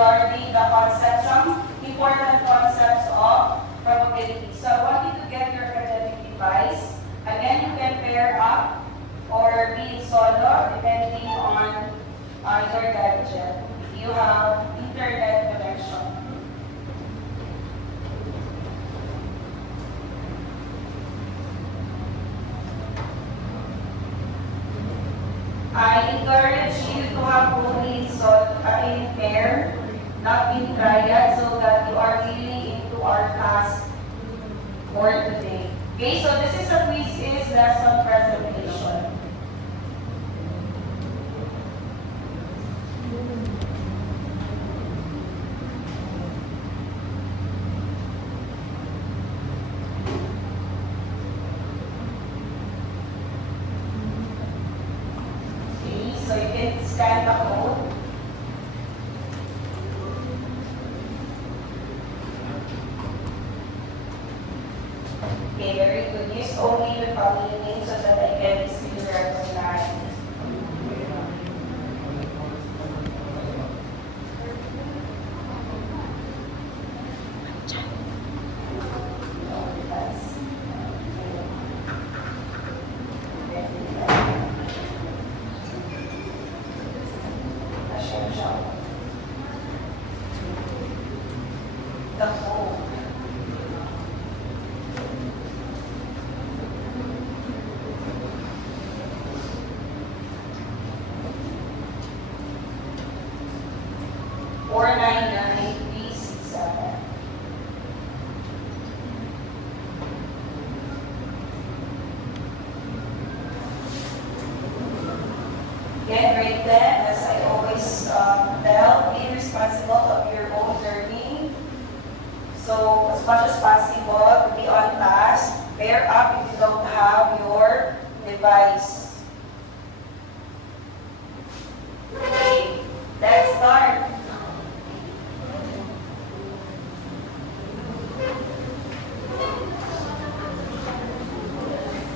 regarding the concepts, some important concepts of probability. So I want you to get your academic device. Again, you can pair up or be solo depending on your gadget. If you have internet connection. I encourage you to have only in pair, not in triad, so that you are really into our class for today. Okay, so this is a quiz lesson presentation. So you can scan the code. Okay, very good. Use only the family name so that I can easily recognize. The whole. Four nine nine three six seven. Get grade 10, as I always tell, be responsible of your own learning. So as much as possible, to be on task, pair up if you don't have your device. Okay, let's start.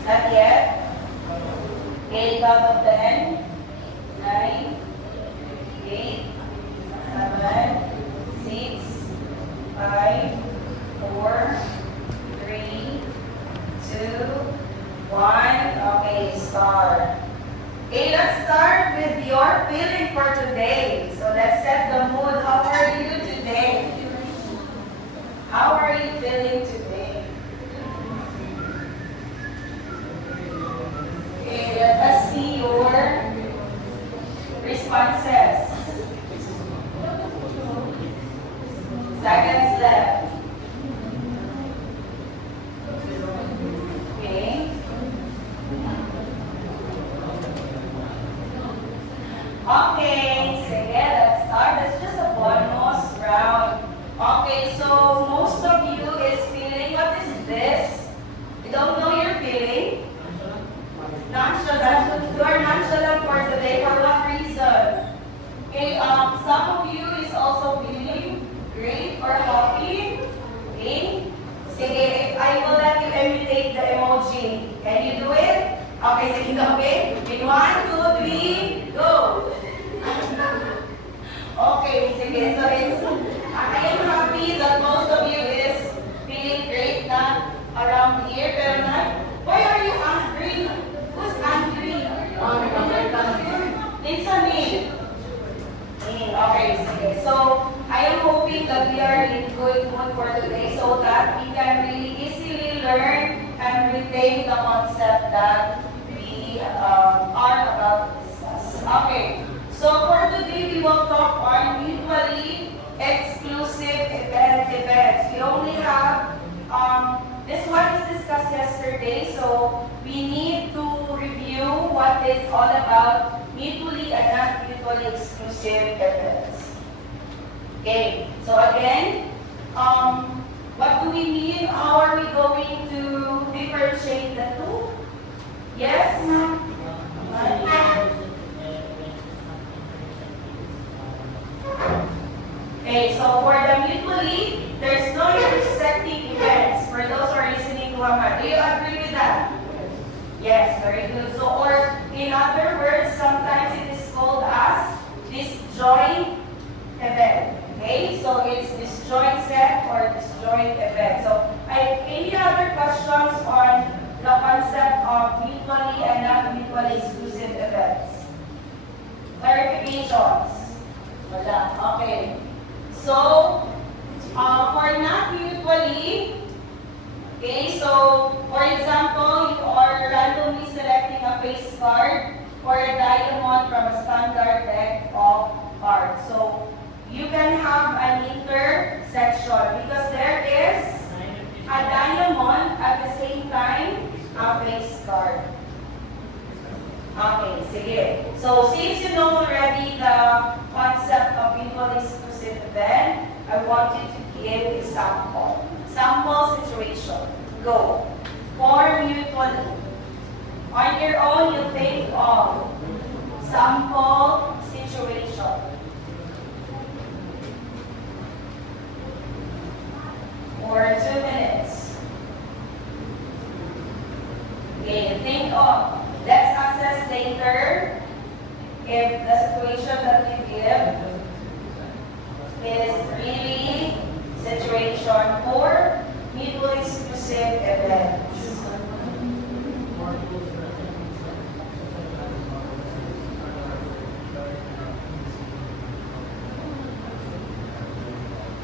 Not yet. Okay, count of 10, 9, 8, 7, 6, 5, 4, 3, 2, 1. Okay, start. Okay, let's start with your feeling for today. So let's set the mood. How are you today? How are you feeling today? Okay, let us see your responses. Seconds left. Okay. Okay, sige, let's start. That's just a bonus round. Okay, so most of you is feeling, what is this? You don't know your feeling? Nonchalant. You are nonchalant for today. For what reason? Okay, some of you is also feeling great or happy. Okay? Sige, if I will let you imitate the emoji. Can you do it? Okay, sige, okay? In 1, 2, 3, go! Okay, sige, so it's, I am happy that most of you is feeling great, not around here, pero not, why are you angry? Who's angry? It's a me. Okay, sige. So, I am hoping that we are in good mood for today so that we can really easily learn and retain the concept that we are about to discuss. Okay, so for today we will talk on mutually exclusive events. We only have, this one is discussed yesterday, so we need to review what it's all about mutually and not mutually exclusive events. Okay, so again, what do we mean? How are we going to differentiate the two? Yes? Okay, so for the mutually, there's no intersecting events for those who are listening to Hamad. Do you agree with that? Yes, very good. So, or in other words, sometimes it is called as disjoint event. so it's disjoint set or disjoint event. So, any other questions on the concept of mutually and not mutually exclusive events? Clarifications? Wala. Okay. So, for not mutually, okay, so for example, you are randomly selecting a face card or a diamond from a standard deck of cards. So, you can have an intersection because there is a diamond at the same time a face card. Okay, sige. So, since you know already the concept of mutually exclusive event, I want you to give a sample. Sample situation. Go. For mutually. On your own, you think of sample situation. For 2 minutes. Okay, think of. Let's assess later if the situation that you give is really situation for mutually exclusive events.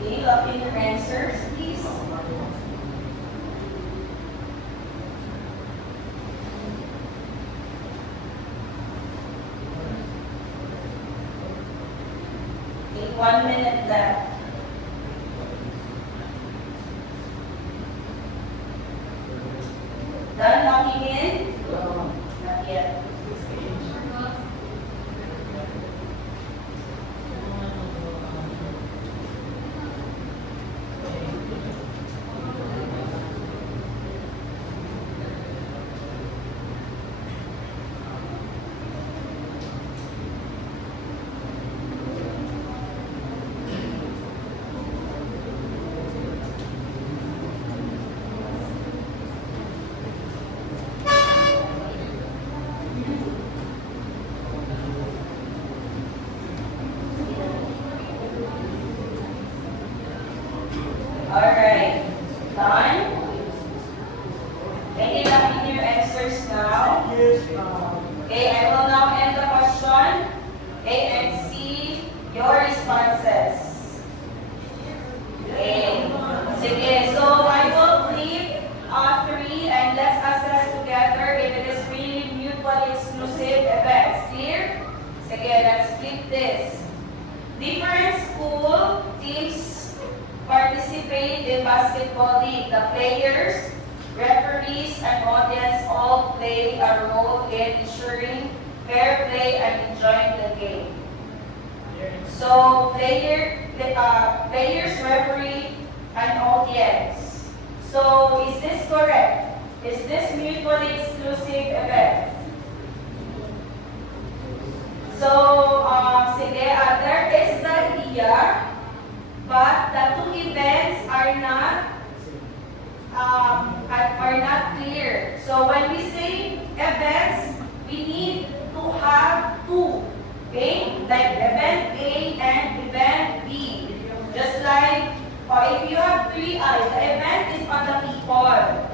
Okay, lock in your answers, please. Okay, 1 minute left. Done locking in? Not yet. Alright. Done? Can you lock in your answers now? Okay, I will now end the question. Okay, and see your responses. Okay. Sige, so I will flip 3 and let's assess together if it is really mutually exclusive events. Clear? Sige, let's flip this. Different school teams participate in basketball league. The players, referees, and audience all play a role in ensuring fair play and enjoying the game. So, players, referee, and audience. So, is this correct? Is this mutually exclusive event? So, sige, there is the idea. But the two events are not clear. So when we say events, we need to have two. Okay? Like event A and event B. Just like if you have 3 eyes, the event is on the people.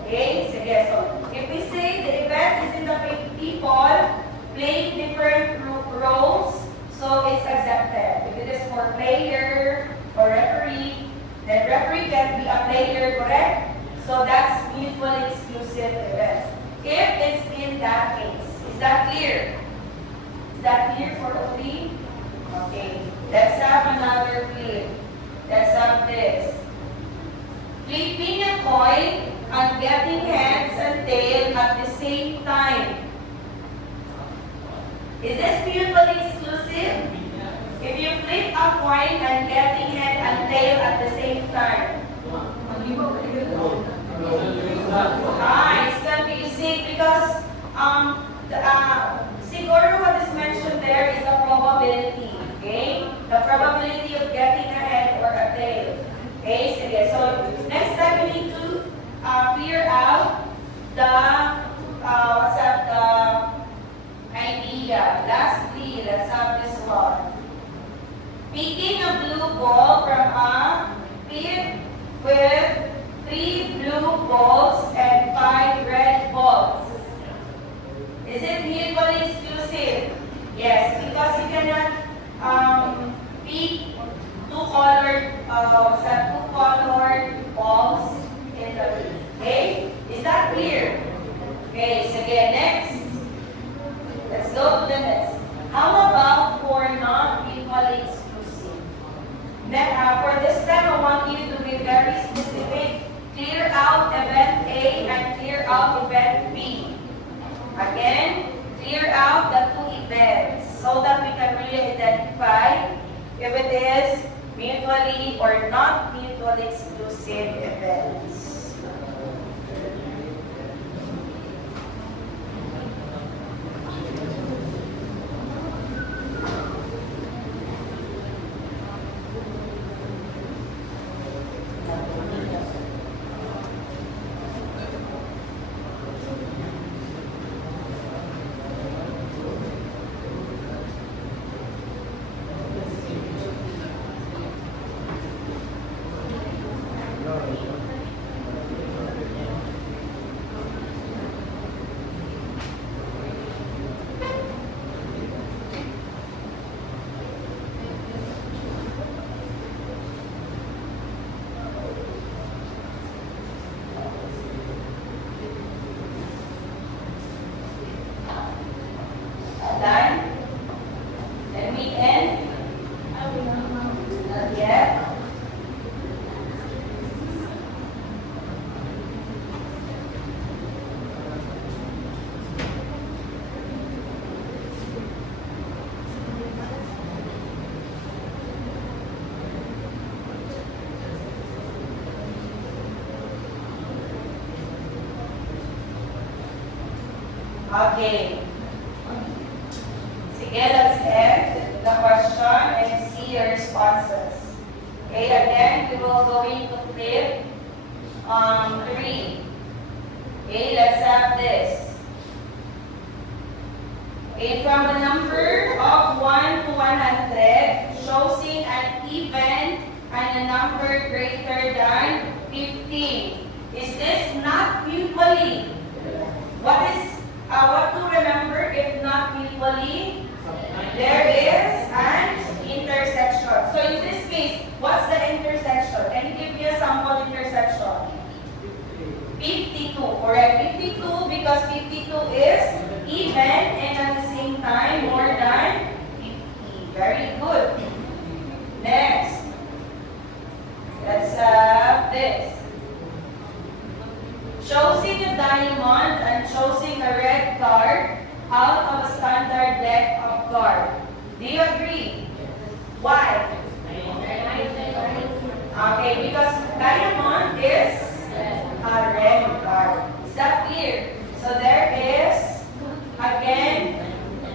Okay? Sige, so if we say the event is in the people playing different roles, so it's accepted. If it is for player or referee, then referee can be a player, correct? So that's mutually exclusive events. If it's in that case, is that clear? Is that clear for the three? Okay, let's have another flip. Let's have this. Flipping a coin and getting heads and tail at the same time. Is this mutually exclusive? If you flip a coin and getting head and tail at the same time. It's confusing because siguro what is mentioned there is a probability. Okay? The probability of getting a head or a tail. Okay? So next time we need to clear out the idea. Lastly, let's have this one. Picking a blue ball from a clear? Okay, sige, next. Let's go to the next. How about for not mutually exclusive? For this time, I want you to be very specific. Clear out event A and clear out event B. Again, clear out the two events so that we can really identify if it is mutually or not mutually exclusive events. Done? Let me end. Not yet. Okay. Sige, let's end the question and see your responses. Okay, again, we will going to flip 3. Okay, let's have this. Okay, from the number of 1 to 100, choosing an even and a number greater than 50. Is this not mutually? What to remember if not mutually? There is an intersection. So in this case, what's the intersection? Can you give me a sample intersection? 52, correct? 52 because 52 is even and at the same time more than 50. Very good. Next. Let's have this. Choosing a diamond and choosing a red card out of a standard deck of cards. Do you agree? Why? Okay, because diamond is a red card. Is that clear? So there is, again,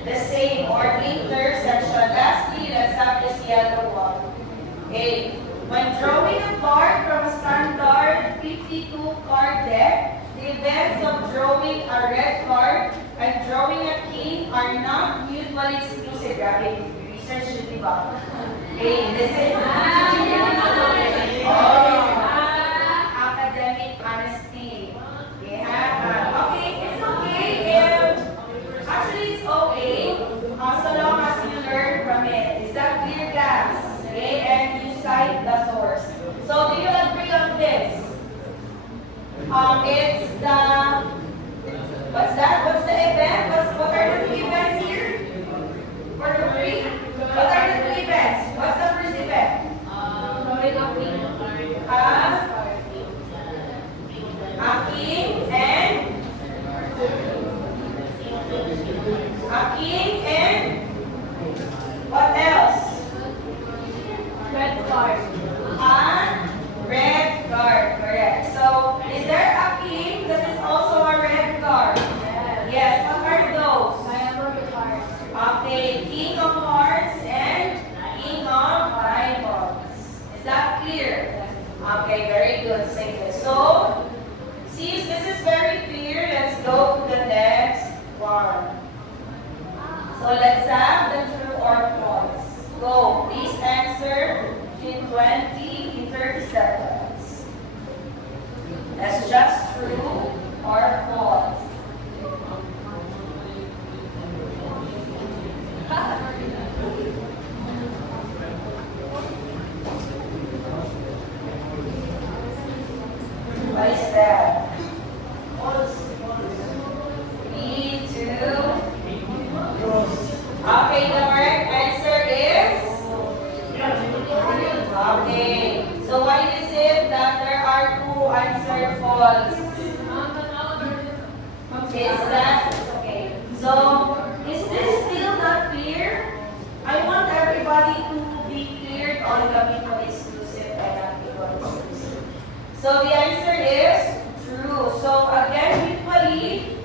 the same or intersection. Lastly, let's have this yellow one. Okay. When drawing a card from a standard 52 card deck, the events of drawing a red card and drawing a king are not mutually exclusive. Grabe, research yun, diba? Okay, this is academic honesty. Yeah. Okay, it's okay if, actually it's okay so long as you learn from it. Is that clear, guys? Okay, and you cite the source. So do you agree on this? It's the, what's that? What's the event? What are the two events here? For the three? What are the two events? What's the first event? A king and what else? Red card. A red card, correct. So, is there a king that is also a red card? Yes. What are those? Diamond card. Okay, king of hearts and king of diamonds. Is that clear? Okay, very good. Say this. So, see, this is very clear. Let's go to the next one. So let's have the true or false. Go. Please answer in 20 in 30 seconds. That's just true or false. What is that? False. false? Is that okay? So, is this still not clear? I want everybody to be cleared on the mutually exclusive and not mutually exclusive. So the answer is true. So again, mutually,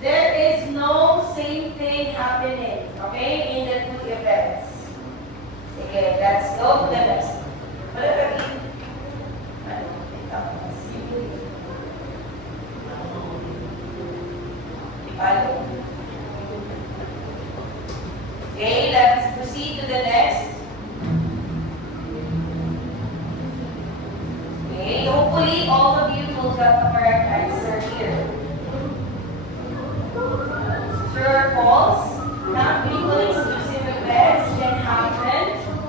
there is no same thing happening, okay, in the two events. Okay, let's go to the next. Okay, let's proceed to the next. Okay, hopefully all of you will get the correct answer here. True or false? Not mutually exclusive events can happen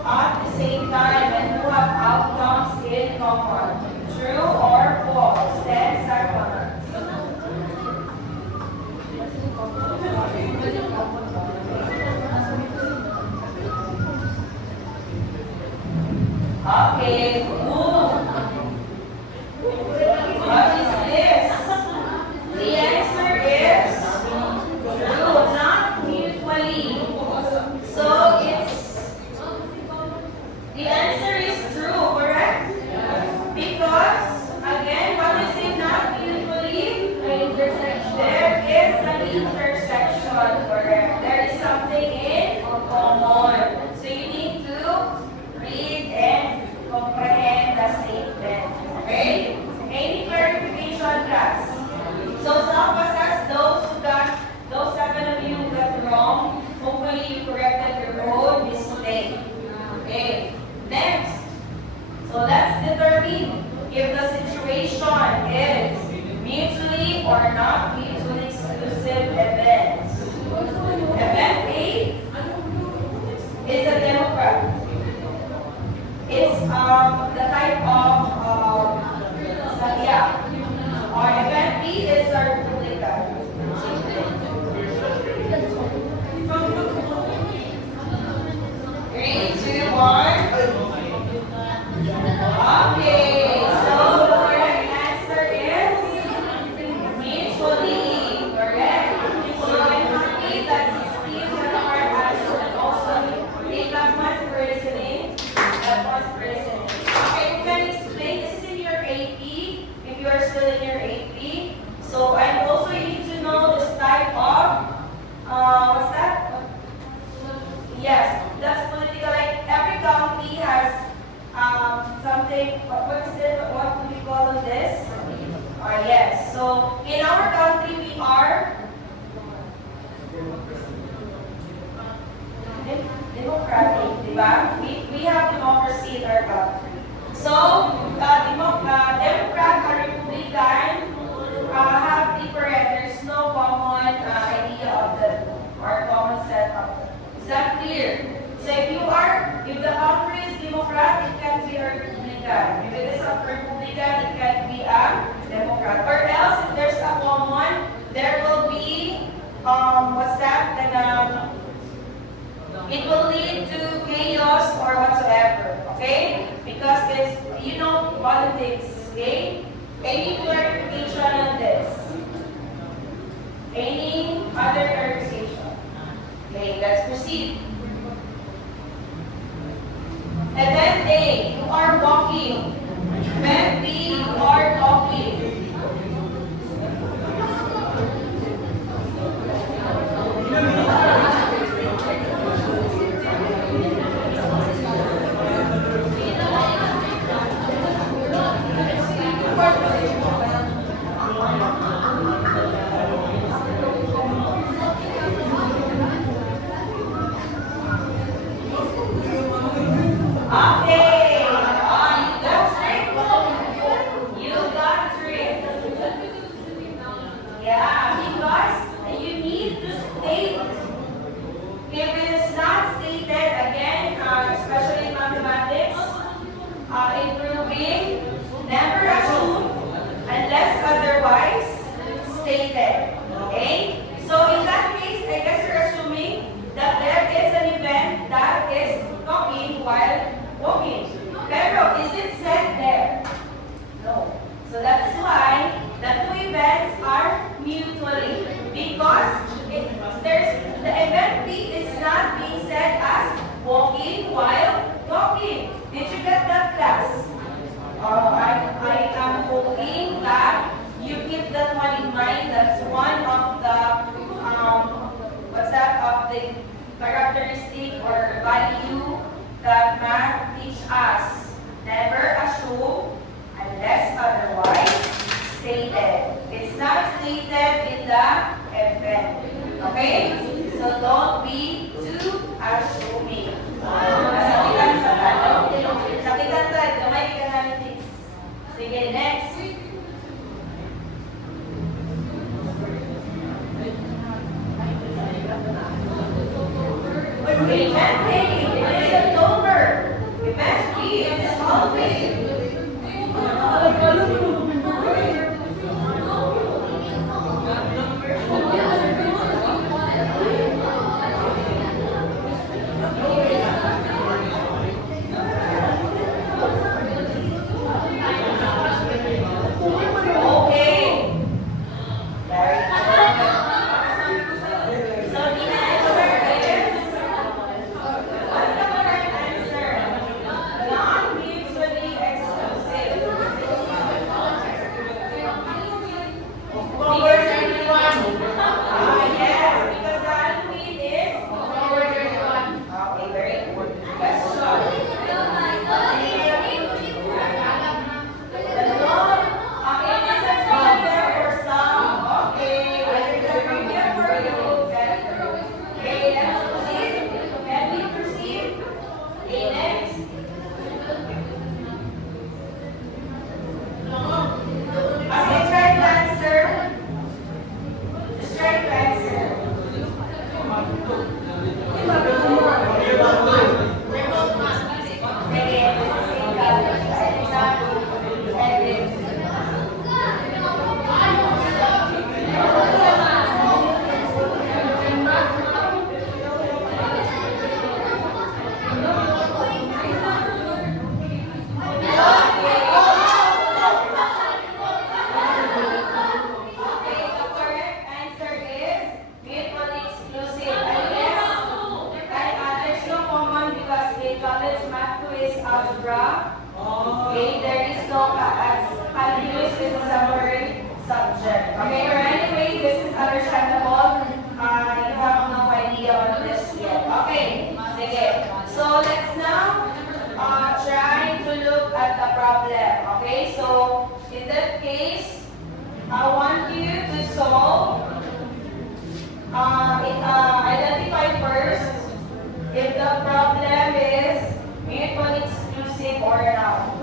at the same time and who have outcomes in common. True or false? 10 seconds. Okay, cool. What is this? The answer is true, not mutually. So the answer is true, correct? Because, again, what is it not mutually? There is an intersection, correct? There is something in common. So you need to read and comprehend the statement. Okay? Any clarification, class? So some of us, those 7 of you who got wrong, hopefully you corrected your own mistake. Okay? Next. So let's determine if the situation is mutually or not mutually exclusive events. Event A is a Democrat. It's the type of or event B is a Republican. 3, 2, 1. Okay, so the correct answer is mutually, correct? So I'm happy that 16 are the correct answer and also take that much for listening. That was for listening. Okay, we can explain. This is in your AP, if you are still in your AP. So, and also you need to know this type of, what's that? Yes, that's political. Like every county has something. What is it? What do we call this? Yes. So in our country, we are democratic, diba? We have democracy in our country. So Democrat or Republican have different. There's no common idea of the or common set of them. Is that clear? So if the country is Democrat, it can be a Republican. If it is a Republican, it can be a Democrat. Or else, if there's a common, there will be, what's that? And it will lead to chaos or whatsoever. Okay? Because it's, politics. Okay? Any clarification on this? Any other clarification? Okay, let's proceed. Event A, you are walking. Event B, you are talking. that's why the two events are mutually. Because the event B is not being said as walking while talking. Did you get that, class? I am hoping that you keep that one in mind. That's one of the of the characteristic or value that math teach us. Never assume unless otherwise stated. It's not stated in the event. Okay? So don't be too assuming. Sakitan sa talo. Sakitan sa gamay ka namin tips. Sige, next. Event A, it is October. Event B, it is Halloween. Okay. Very good. So the answer is, what's the correct answer? Non-mutually exclusive. Yes, because the Halloween is okay, very good. Question. The law, it is a trivia for some. Okay, it is a trivia for you. Okay, let's proceed. Can we proceed? Okay, next. As I try to answer, just try to answer. Okay, the correct answer is mutually exclusive. I guess there's no common because in college math quiz algebra, okay, there is no calculus is a summary subject. Okay, or anyway, this is understandable. You have no idea on this yet. Okay, sige. So let's now try to look at the problem. Okay, so in that case, I want you to solve, identify first if the problem is mutually exclusive or not.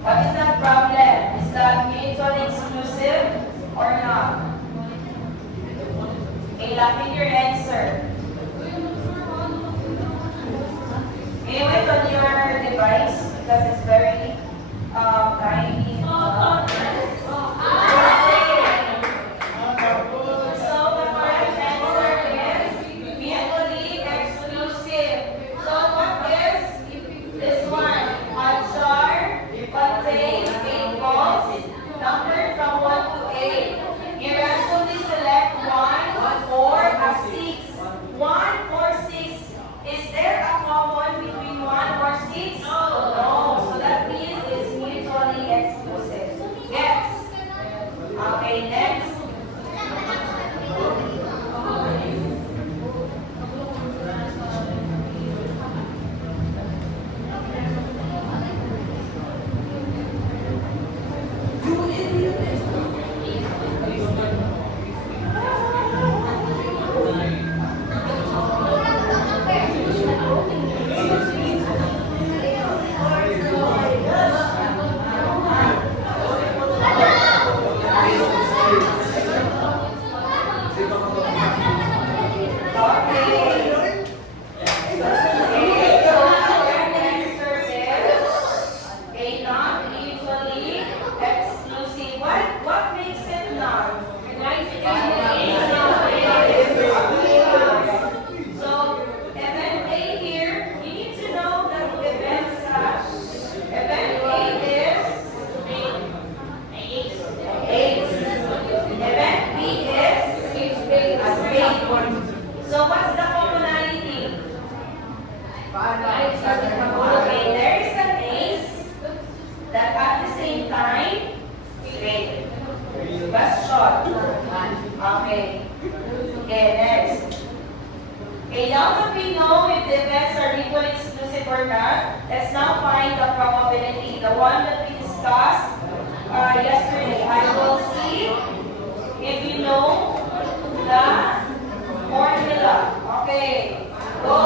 What is that problem? Is that mutually exclusive or not? Okay, lock in your answer. Can you wait on your device because it's very tiny. So the correct answer is mutually exclusive. So what is this one? A jar contains 8 balls numbered from 1 to 8. You randomly select 1 or a 6. 1 or 6. Is there a common between 1 or 6? No. So that means it's mutually exclusive. Yes. Okay, next. Event one that we discussed yesterday. I will see if you know the formula. Okay, go.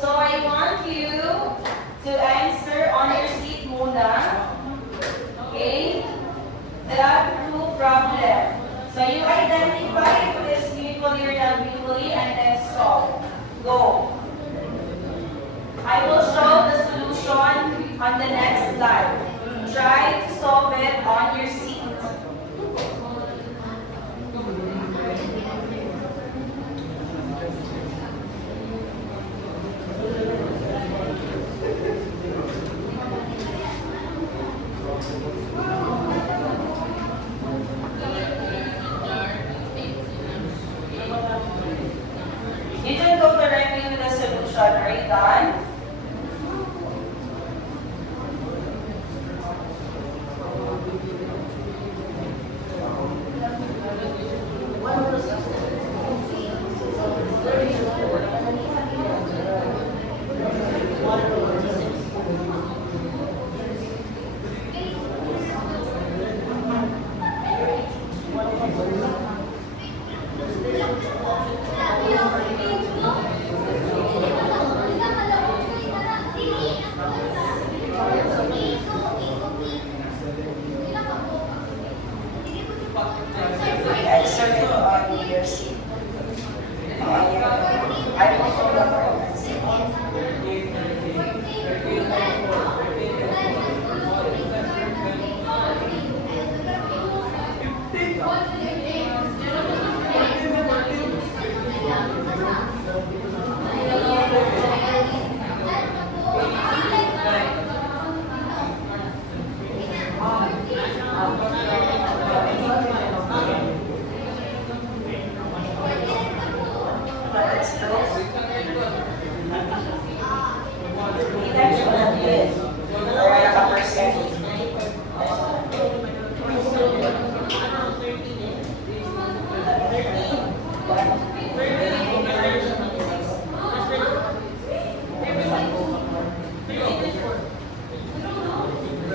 So I want you to answer on your seat muna. Okay? The two problem. So you identify if it is mutually or non-mutually and then solve. Go. I will show the solution on the next slide. Try to solve it on your seat. You can go directly to the solution. Are you done? Answer it on your seat. I will show the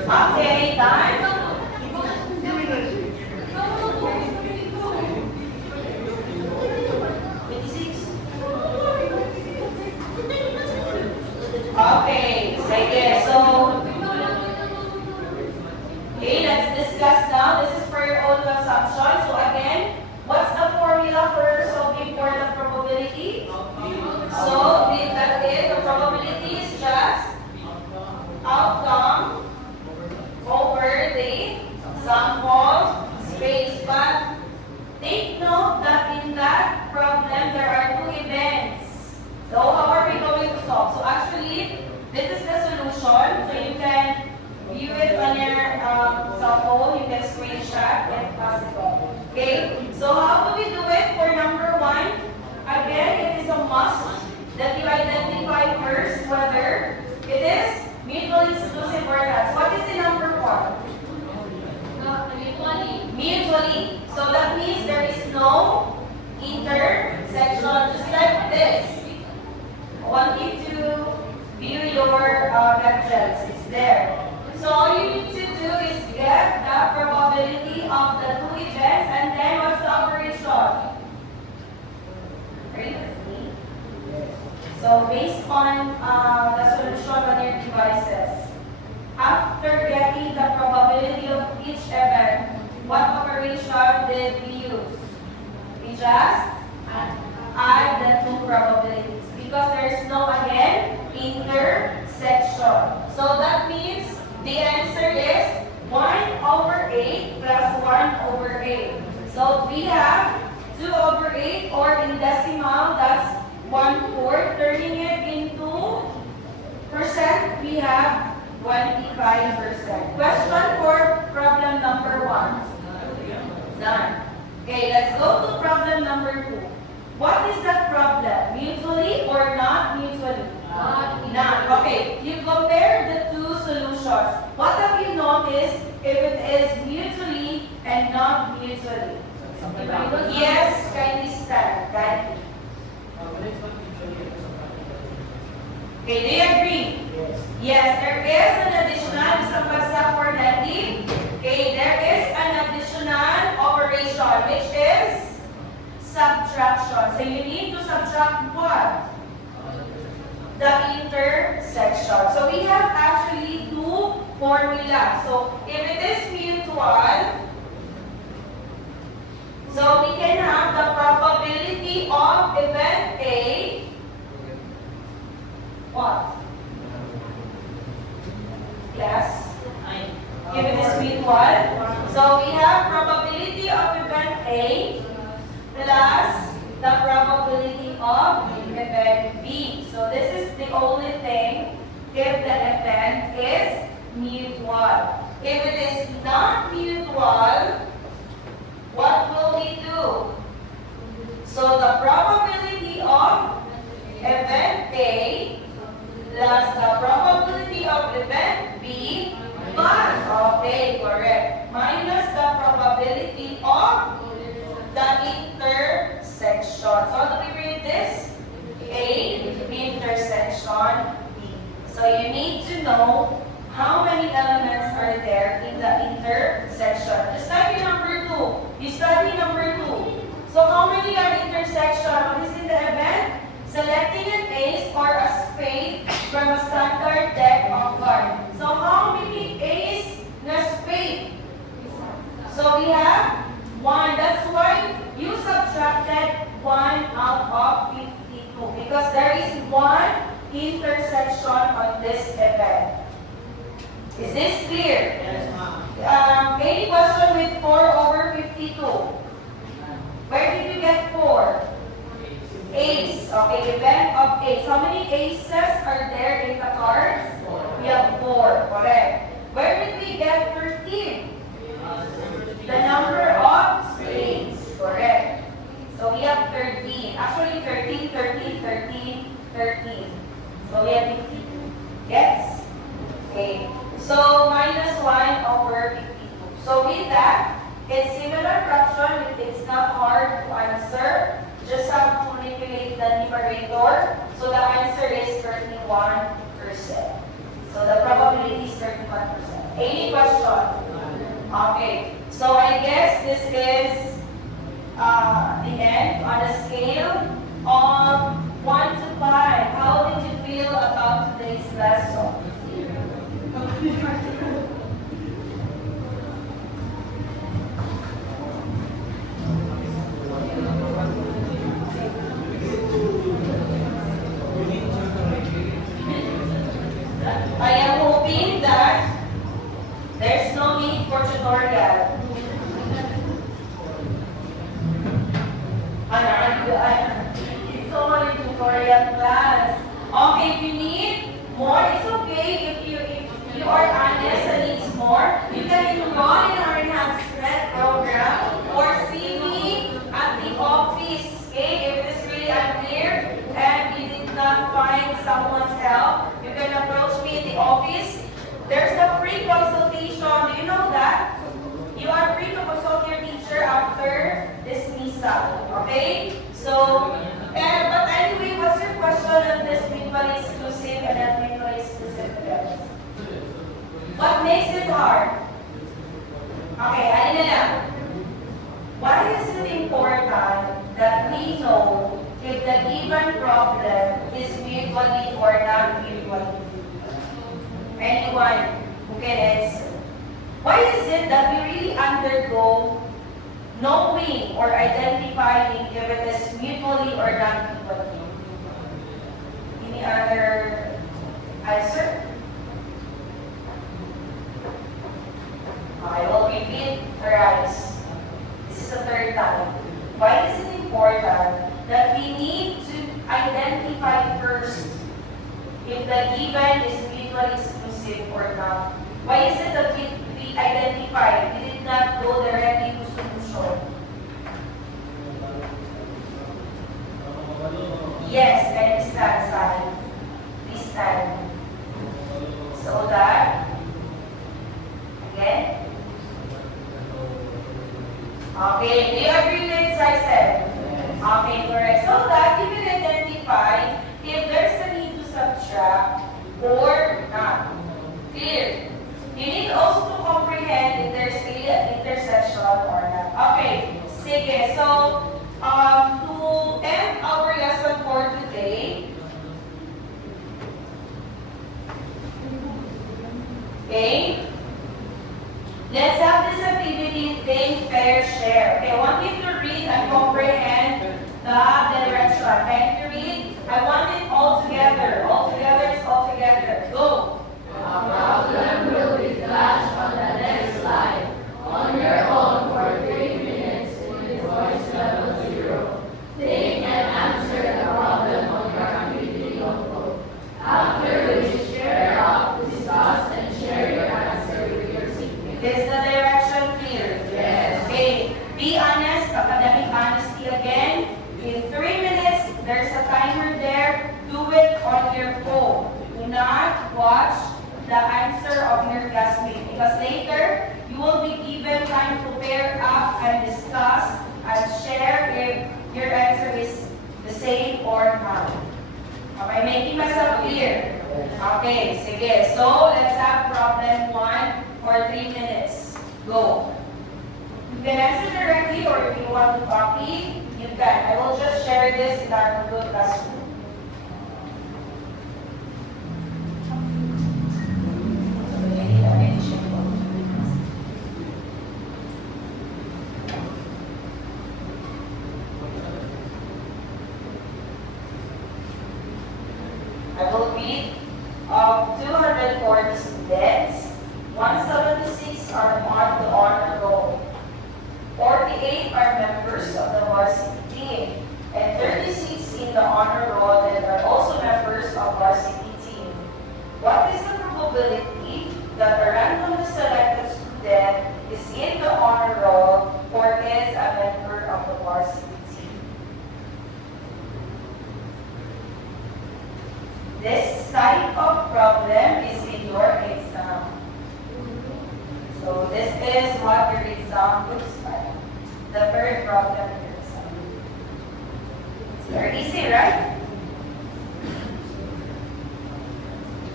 Okay, done? Okay, sige. So, okay, let's discuss now. This is for your own consumption. So again, what's the formula for solving for the probability? So, that is, the probability is just outcome over the sample space. But take note that in that problem, there are two events. So how are we going to solve? So actually, this is the solution. So you can view it on your cell phone. You can screenshot if possible. Okay? So how do we do it for number one? Again, it is a must that you identify first whether it is mutually exclusive or not. What is the number one? Mutually. So that means there is no intersection, just like this. I want you to view your gadgets. It's there. So all you need to do is get the probability of the two events and then what's the operation? Are you with me? So based on the solution on your devices, after getting the probability of each event, what operation did we use? We just add the two probabilities because there's no, again, intersection. So that means the answer is 1/8 plus 1/8. So we have 2/8, or in decimal, that's 1/4. Turning it into percent, we have 25%. Question for problem number one. Done. Okay, let's go to problem number two. What is that problem? Mutually or not mutually? Not. Okay, you compare the two solutions. What have you noticed if it is mutually and not mutually? Yes, kindly stand. Kindly. Okay, do you agree? Yes, there is an subtraction. So you need to subtract what? The intersection. So we have actually two formulas. So if it is mutual, so we can have the probability of event A, what? Class? If it is mutual, so we have probability of event A plus the probability of event B. So this is the only thing if the event is mutual. If it is not mutual, what will we do? So the probability of event A plus the probability of event B plus, okay, correct, minus the probability of the intersection. So how do we read this? A intersection B. So you need to know how many elements are there in the intersection. Just study number 2. You study number 2. So how many are intersection? What is in the event? Selecting an ace or a spade from a standard deck of cards. So how many ace na spade? So we have 1. That's why you subtracted 1 out of 52 because there is 1 intersection on this event. Is this clear? Yes, ma'am. Any question with 4 over 52? Where did you get 4? Ace. Okay, event of ace. How many aces are there in the cards? We have 4. Correct. Where did we get 13? The number of spades. Correct. So we have 13. Actually 13, 13, 13, 13. So we have 52. Yes? Okay. So minus 1 over 52. So with that, it's similar fraction. It's not hard to answer. Just have to manipulate the numerator. So the answer is 31%. So the probability is 31%. Any question? Okay. So I guess this is the end on a scale of 1 to 5. How did you feel about today's lesson? I am hoping that there's no need for tutorial. It's only tutorial class. Okay, if you need more, it's okay. If you are honest and needs more, you can enroll in our enhancement program or see me at the office. Okay, if it is really unclear and you did not find someone's help, you can approach me in the office. There's a free consultation. Do you know that? You are free to consult your teacher after this misa. Okay? So, but anyway, what's your question on this mutually exclusive and non-mutually exclusive events? What makes it hard? Okay, alin na lang. Why is it important that we know if the given problem is mutually or non-mutually? Anyone who can answer? Why is it that we really undergo knowing or identifying if it is mutually or non-mutually? Any other answer? I will repeat thrice. This is the third time. Why is it important that we need to identify first if the given is mutually exclusive or not? Why is it that we identify? We did not go directly to solution. Yes, and stand side. Please stand. So that, again. Okay, do you agree with what I said? Okay, correct. So that you can identify if there's a need to subtract or not. Clear? You need also to comprehend if there's really an intersection or not. Okay, sige. So, Okay? Let's have this activity, think, pair, share. Okay, I want you to read and comprehend the direction. Can you read? I want it all together. All together is all together. Go. A problem will be flashed on the next slide. On your own for 3 minutes in voice level 0. Think and answer the problem on your activity notebook. After which, share up, discuss, and share your answer with your seatmates. Is the direction clear? Yes. Okay. Be honest. Academic honesty again. In 3 minutes, there's a timer there. Do it on your phone. Do not watch the answer of your classmate because later you will be given time to pair up and discuss and share if your answer is the same or not. Am I making myself clear? Okay, sige. So, let's have problem 1 for 3 minutes. Go. You can answer directly or if you want to copy, you can. I will just share this in our Google Classroom. I will read of 240 students, 176 are on the honor roll, 48 are members of the varsity team, and 36 in the honor roll that are also members of varsity team. What is the probability that a randomly selected student is in the honor roll or is a member of the varsity team? This type of problem is in your exam. So this is what your exam looks like. The third problem in your exam. It's very easy, right?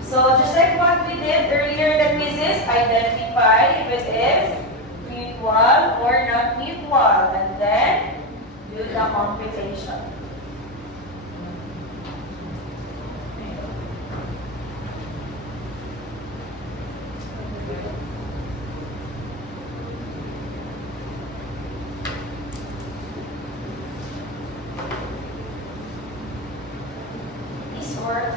So just like what we did earlier in the quizzes, identify if it is mutual or not mutual, and then do the computation. This work.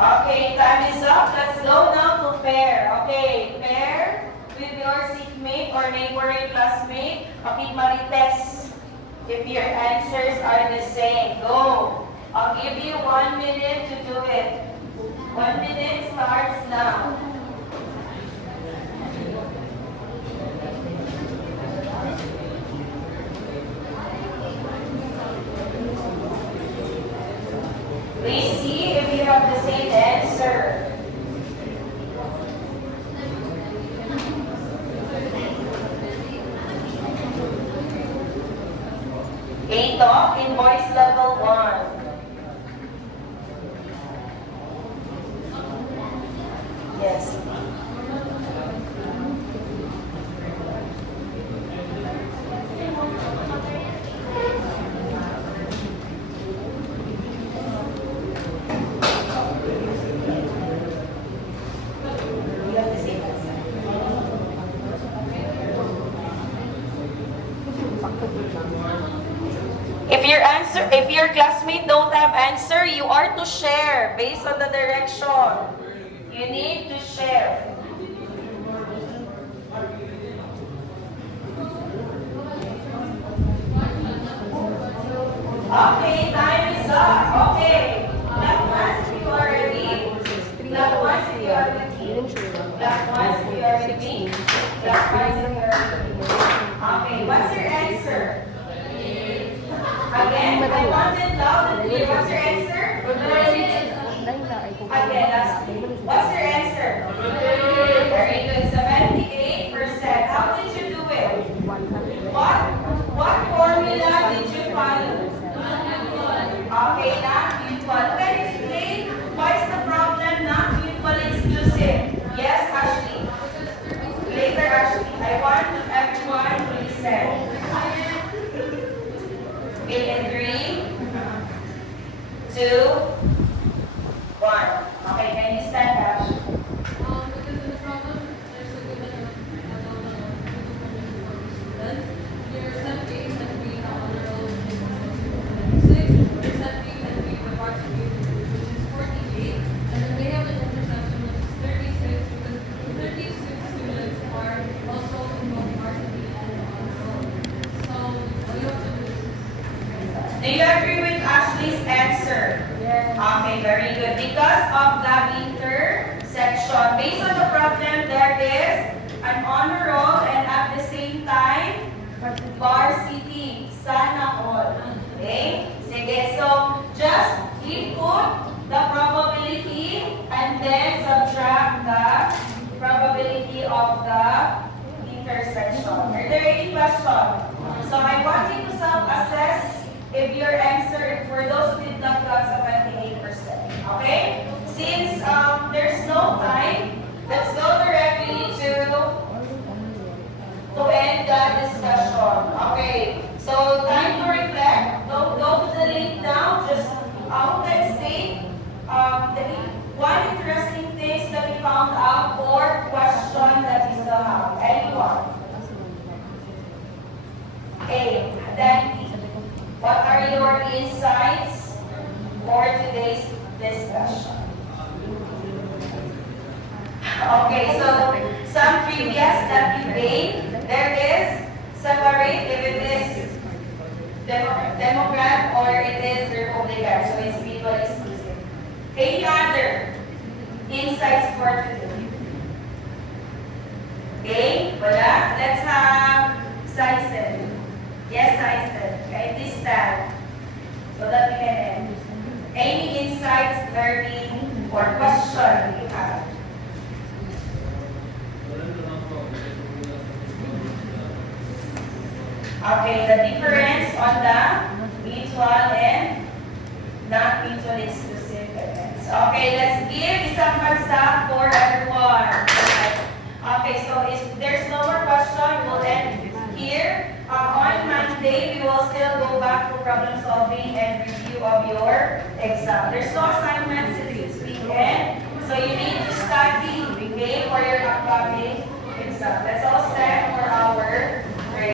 Okay, time is up. Let's go now to pair. Okay, pair with your seatmate or neighboring classmate. Pakimarites if your answers are the same. Go. I'll give you 1 minute to do it. 1 minute starts now. Please see if you have the same answer. Okay, no? In voice level 1. Yes. You have the same answer. If your classmate don't have answer, you are to share based on the direction. You need to share. Okay, time is up. Okay. Black ones, if you are ready. Black ones, if you are with me. Black ones, if you are with me. Black ones, if you are with me. Okay, what's your answer? Again, I want it loud and clear. What's your answer? Again, last. What's your answer? Very good. 78%. How did you do it? What formula did you follow? Okay, not mutual. Can you explain why is the problem not mutual exclusive? Yes, Ashley. Later, Ashley. I want everyone to listen. Okay, in 3, 2, 1. Okay, can you stand, Ash? Because in the problem, there's a given amount of students. Your set A set B the honor roll is 6. Your set B set B the varsity which is 48. And then they have an intersection which is 36 because 36 students are also in both varsity and honor roll. So all you have to do is Do you agree with Ashley's answer? Yes. Okay, very good. Because of the intersection, based on the problem, there is an honor roll and at the same time, varsity. Sana all. Okay? Sige, so just input the probability and then subtract the probability of the intersection. Are there any questions? So I want you to self-assess if your answer, for those who did not got 78%. Okay? Since there's no time, let's go directly to end the discussion. Okay. So time to reflect. Don't go to the link now. Just let's state the one interesting things that we found out or question that we still have. Anyone? Okay. Then what are your insights for today's discussion? Okay, so some trivias that you gain. There is separate if it is Democrat or it is Republican. So it's mutual exclusive. Any other insights for today? Okay, wala. Let's have Saisen. Yes, Saisen. Okay, this time. So that we can end. Any insights, learning, or question you have? Okay, the difference on the mutual and not mutually exclusive events. Okay, let's give isang bagsak for everyone. Okay, so if there's no more question, we'll end here. On Monday, we will still go back to problem solving and review of your exam. There's no assignments this weekend, so you need to study, okay, for your upcoming exam. Let's all stand.